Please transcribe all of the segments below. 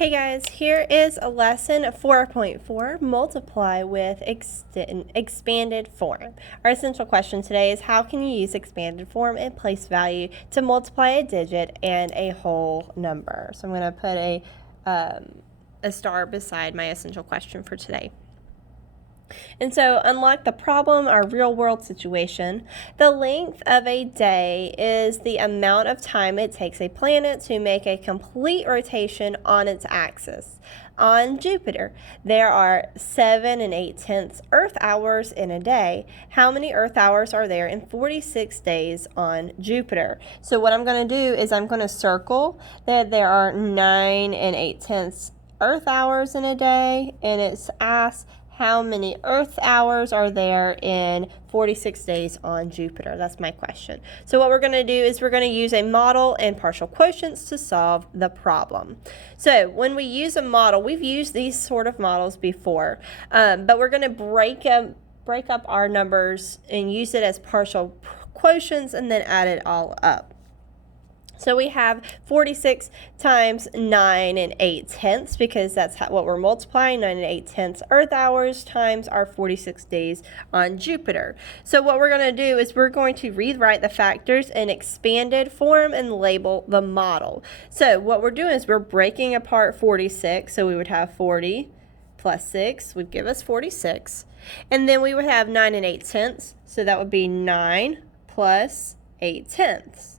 Hey guys, here is a lesson 4.4 multiply with expanded form. Our essential question today is how can you use expanded form and place value to multiply a digit and a whole number? So I'm going to put a star beside my essential question for today. And so, unlike the problem, our real world situation, the length of a day is the amount of time it takes a planet to make a complete rotation on its axis. On Jupiter, there are 7 8/10 Earth hours in a day. How many Earth hours are there in 46 days on Jupiter? So what I'm going to do is I'm going to circle that there are 9 8/10 Earth hours in a day, and it's asked how many Earth hours are there in 46 days on Jupiter? That's my question. So what we're going to do is we're going to use a model and partial quotients to solve the problem. So when we use a model, we've used these sort of models before, but we're going to break up our numbers and use it as partial quotients and then add it all up. So we have 46 times 9 8/10 because that's what we're multiplying, 9 8/10 Earth hours times our 46 days on Jupiter. So what we're going to do is we're going to rewrite the factors in expanded form and label the model. So what we're doing is we're breaking apart 46, so we would have 40 plus 6 would give us 46. And then we would have 9 8/10, so that would be 9 plus 8/10.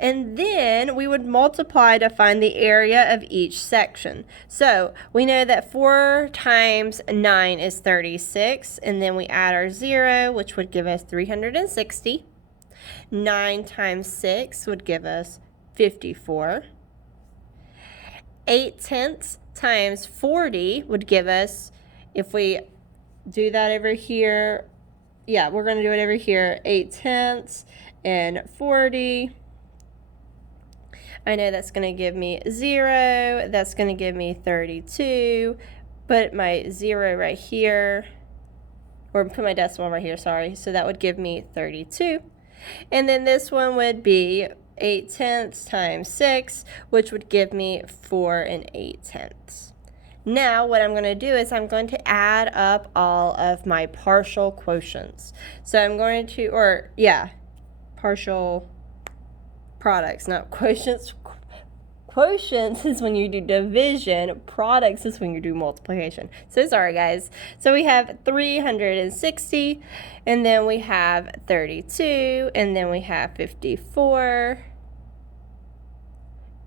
And then we would multiply to find the area of each section. So we know that 4 times 9 is 36, and then we add our 0, which would give us 360. 9 times 6 would give us 54. 8/10 times 40 would give us, if we do that over here, we're going to do it over here, 8/10 and 40. I know that's going to give me 0, that's going to give me 32, put my 0 right here, or put my decimal right here, sorry, so that would give me 32. And then this one would be 8/10 times 6, which would give me 4 8/10. Now what I'm going to do is I'm going to add up all of my partial quotients. So I'm going to, partial products, not quotients. Quotients is when you do division, products is when you do multiplication. So sorry guys. So we have 360, and then we have 32, and then we have 54,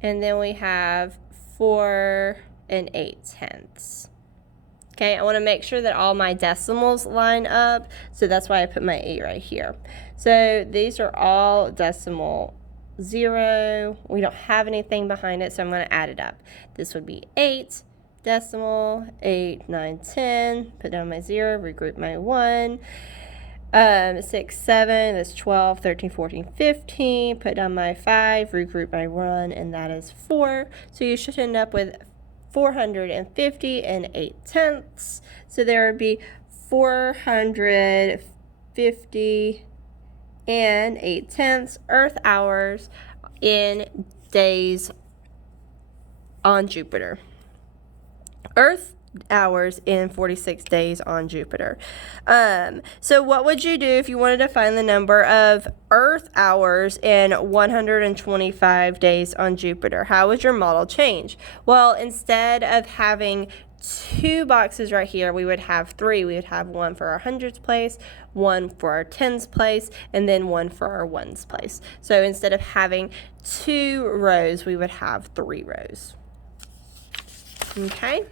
and then we have 4 8/10. Okay, I want to make sure that all my decimals line up, so that's why I put my 8 right here. So these are all decimal 0. We don't have anything behind it, so I'm going to add it up. This would be 8 decimal 8 9 10. Put down my 0, regroup my 1. 6 7, that's 12 13 14 15. Put down my 5, regroup my 1, and that is 4. So you should end up with 450 8/10. So there would be 450 8/10 Earth hours in days on Jupiter. Earth hours in 46 days on Jupiter. So what would you do if you wanted to find the number of Earth hours in 125 days on Jupiter? How would your model change? Well, instead of having 2 boxes right here, we would have 3. We would have one for our hundreds place, one for our tens place, and then one for our ones place. So instead of having 2 rows, we would have 3 rows. Okay?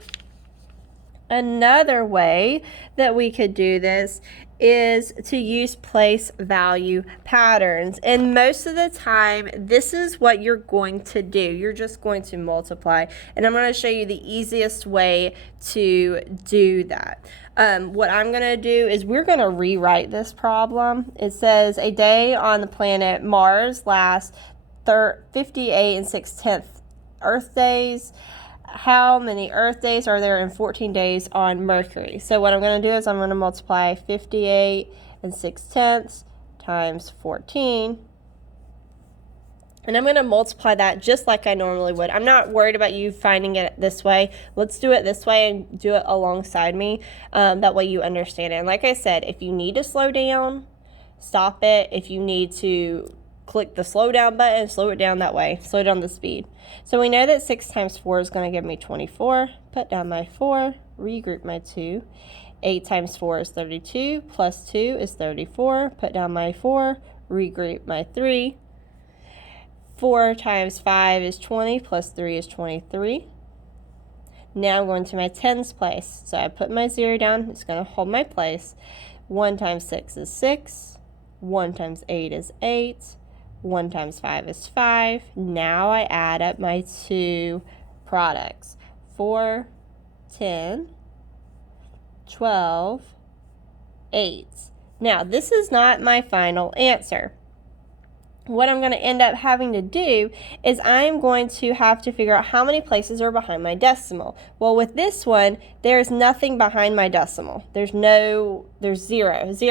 Another way that we could do this is to use place value patterns. And most of the time, this is what you're going to do. You're just going to multiply. And I'm going to show you the easiest way to do that. What I'm going to do is we're going to rewrite this problem. It says a day on the planet Mars lasts 58 6/10 Earth days. How many Earth days are there in 14 days on Mercury? So what I'm going to do is I'm going to multiply 58 6/10 times 14 And I'm going to multiply that just like I normally would. I'm not worried about you finding it this way. Let's do it this way and do it alongside me. That way you understand it. And like I said, if you need to slow down, stop it. If you need to click the slow down button, slow it down that way. Slow down the speed. So we know that 6 times 4 is going to give me 24. Put down my 4, regroup my 2. 8 times 4 is 32, plus 2 is 34. Put down my 4, regroup my 3. 4 times 5 is 20, plus 3 is 23. Now I'm going to my tens place. So I put my 0 down. It's going to hold my place. 1 times 6 is 6. 1 times 8 is 8. 1 times 5 is 5. Now I add up my two products. 4, 10, 12, 8. Now, this is not my final answer. What I'm going to end up having to do is I'm going to have to figure out how many places are behind my decimal. Well, with this one, there's nothing behind my decimal. There's zero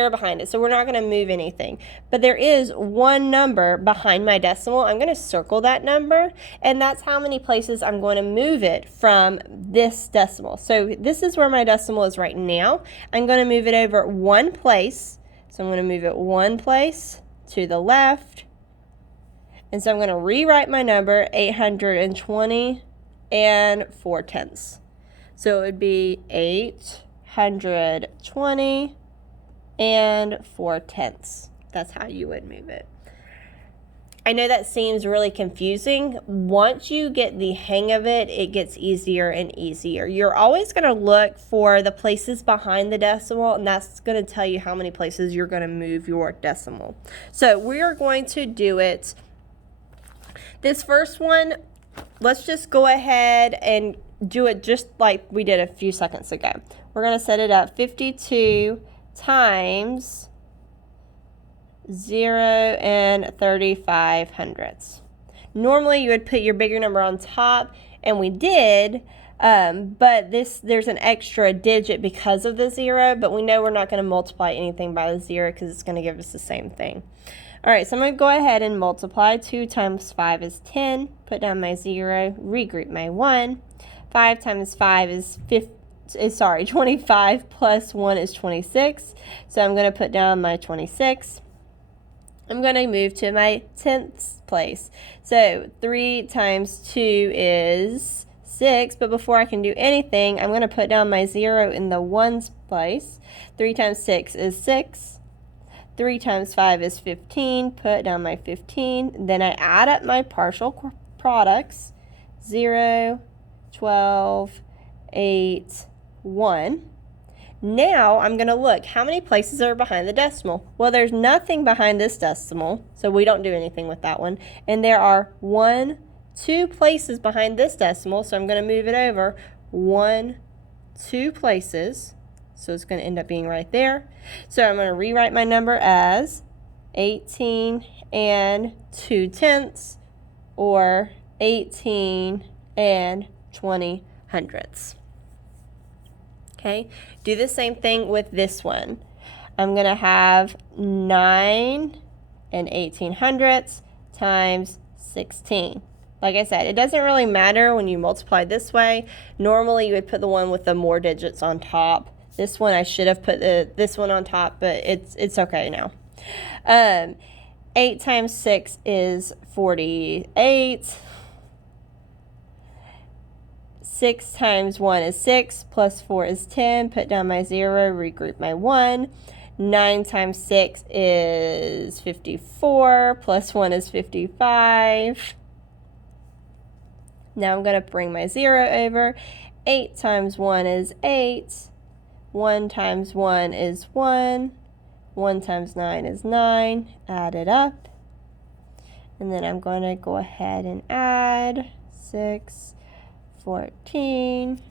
behind it. So we're not going to move anything. But there is one number behind my decimal. I'm going to circle that number, and that's how many places I'm going to move it from this decimal. So this is where my decimal is right now. I'm going to move it over one place. So I'm going to move it one place to the left. And so I'm going to rewrite my number 820 and 4/10. So it would be 820 and 4/10. That's how you would move it. I know that seems really confusing. Once you get the hang of it, it gets easier and easier. You're always going to look for the places behind the decimal, and that's going to tell you how many places you're going to move your decimal. So we are going to do it. This first one, let's just go ahead and do it just like we did a few seconds ago. We're going to set it up 52 times 0 and 35 hundredths. Normally you would put your bigger number on top, and we did, but there's an extra digit because of the 0, but we know we're not going to multiply anything by the 0 because it's going to give us the same thing. All right, so I'm going to go ahead and multiply. 2 times 5 is 10. Put down my 0, regroup my 1. 5 times 5 is 25, plus 1 is 26. So I'm going to put down my 26. I'm going to move to my tenths place. So 3 times 2 is 6, but before I can do anything, I'm going to put down my 0 in the ones place. 3 times 6 is 6. 3 times 5 is 15. Put down my 15. Then I add up my partial products. 0, 12, 8, 1. Now I'm going to look. How many places are behind the decimal? Well, there's nothing behind this decimal, so we don't do anything with that one. And there are 2 places behind this decimal, so I'm going to move it over 2 places. So it's going to end up being right there. So I'm going to rewrite my number as 18 and 2/10, or 18 and 20 hundredths. Okay, do the same thing with this one. I'm going to have 9 and 18 hundredths times 16. Like I said, it doesn't really matter when you multiply this way. Normally you would put the one with the more digits on top. This one I should have put this one on top, but it's okay now. 8 times 6 is 48. 6 times 1 is 6, plus 4 is 10. Put down my 0, regroup my 1. 9 times 6 is 54, plus 1 is 55. Now I'm going to bring my 0 over. 8 times 1 is 8. 1 times 1 is 1. 1 times 9 is 9. Add it up. And then I'm going to go ahead and add 6, 14.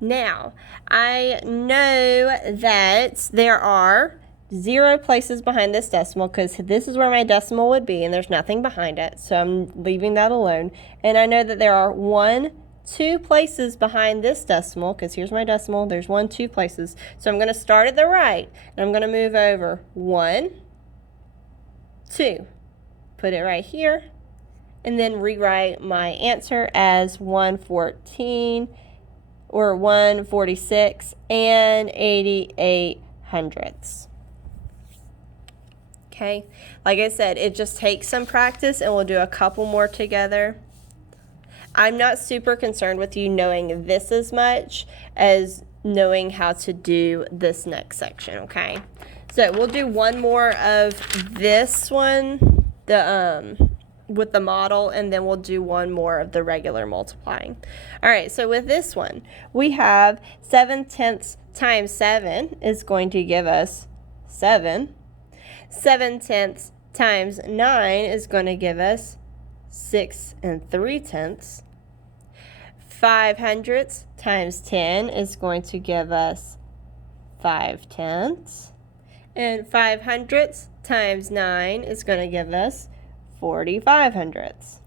Now, I know that there are 0 places behind this decimal because this is where my decimal would be, and there's nothing behind it, so I'm leaving that alone. And I know that there are 2 places behind this decimal, because here's my decimal, there's 2 places. So I'm going to start at the right, and I'm going to move over 1, 2. Put it right here, and then rewrite my answer as 114 or 146 and 88 hundredths. Okay, like I said, it just takes some practice, and we'll do a couple more together. I'm not super concerned with you knowing this as much as knowing how to do this next section, okay? So we'll do one more of this one, with the model, and then we'll do one more of the regular multiplying. All right, so with this one, we have 7/10 times 7 is going to give us 7. 7/10 times 9 is going to give us 6 3/10. 5/100 times 10 is going to give us 5/10. And 5/100 times 9 is going to give us 45/100.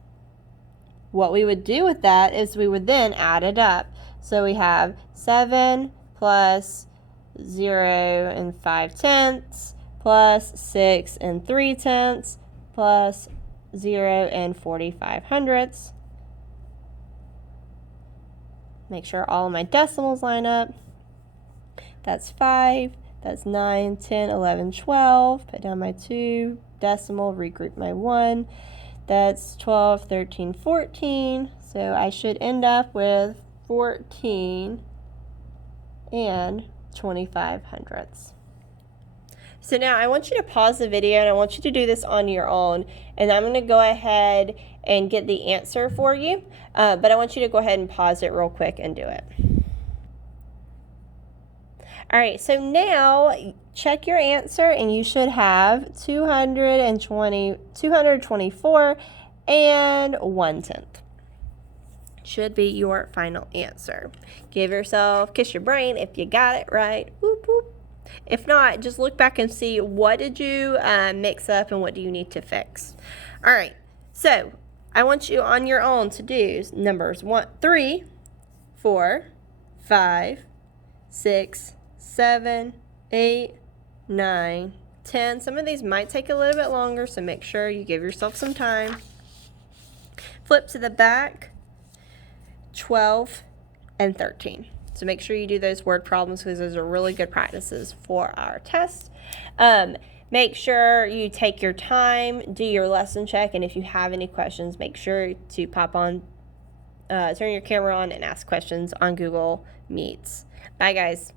What we would do with that is we would then add it up. So we have 7 plus 0 and 5/10 plus 6 3/10 plus 0 and 45/100. Make sure all of my decimals line up. That's 5, that's 9, 10, 11, 12. Put down my 2, decimal, regroup my 1. That's 12, 13, 14. So I should end up with 14 and 25 hundredths. So now I want you to pause the video, and I want you to do this on your own, and I'm going to go ahead and get the answer for you, but I want you to go ahead and pause it real quick and do it. All right, so now check your answer, and you should have 224 and 1/10. Should be your final answer. Kiss your brain if you got it right. Whoop, whoop. If not, just look back and see what did you mix up and what do you need to fix. All right, so I want you on your own to do numbers 1, 3, 4, 5, 6, 7, 8, 9, 10. Some of these might take a little bit longer, so make sure you give yourself some time. Flip to the back, 12 and 13. So make sure you do those word problems, because those are really good practices for our test. Make sure you take your time, do your lesson check, and if you have any questions, make sure to pop on, turn your camera on and ask questions on Google Meets. Bye, guys.